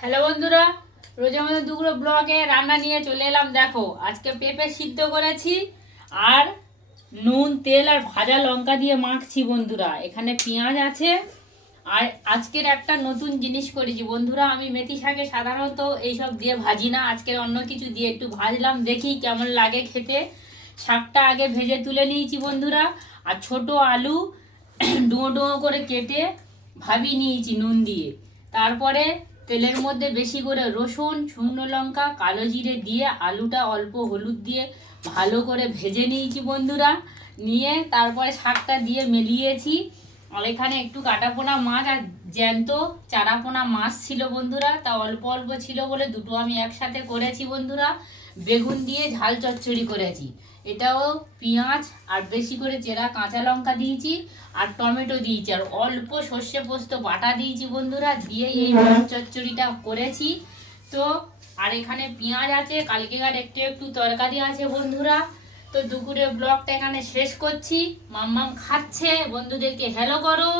Hello বন্ধুরা, রোজের মতো দুপুরে ব্লগে রান্না নিয়ে চলে এলাম। দেখো আজকে পেঁপে সিদ্ধ করেছি আর নুন তেল আর ভাজা লঙ্কা দিয়ে মাখছি বন্ধুরা। এখানে পেঁয়াজ আছে আর আজকের একটা নতুন জিনিস করেছি বন্ধুরা। আমি মেথি শাকে সাধারণত এইসব দিয়ে ভাজি না, আজকের অন্য কিছু দিয়ে একটু ভাজলাম, দেখি কেমন লাগে খেতে। শাকটা আগে ভেজে তুলে নিয়েছি বন্ধুরা। আর ছোট আলু ডুঁয়ো ডুঁয়ো করে কেটে ভাবিয়ে নিয়েছি নুন দিয়ে। তারপরে তেলের মধ্যে বেশি করে রসুন, শুকনো লঙ্কা, কালো জিরে দিয়ে আলুটা অল্প হলুদ দিয়ে ভালো করে ভেজে নিয়েছি বন্ধুরা। নিয়ে তারপরে শাকটা দিয়ে মিলিয়েছি। আর এখানে একটু কাটাপোনা মাছ আর জ্যান্ত চারাপোনা মাছ ছিল বন্ধুরা, তা অল্প অল্প ছিল বলে দুটো আমি একসাথে করেছি বন্ধুরা। বেগুন দিয়ে ঝাল চচ্চড়ি করেছি, এটাও পেঁয়াজ আর বেশি করে চেরা কাঁচা লঙ্কা দিয়েছি আর টমেটো দিয়েছি আর অল্প সর্ষে পোস্ত বাটা দিয়েছি বন্ধুরা, দিয়ে এই মাছ চচ্চড়িটা করেছি। তো আর এখানে পেঁয়াজ আছে, কালকেকার একটু একটু তরকারি আছে বন্ধুরা। তো দুপুরে ব্লগটা এখানে শেষ করছি। মাম্মাম খাচ্ছে, বন্ধুদেরকে হ্যালো করো।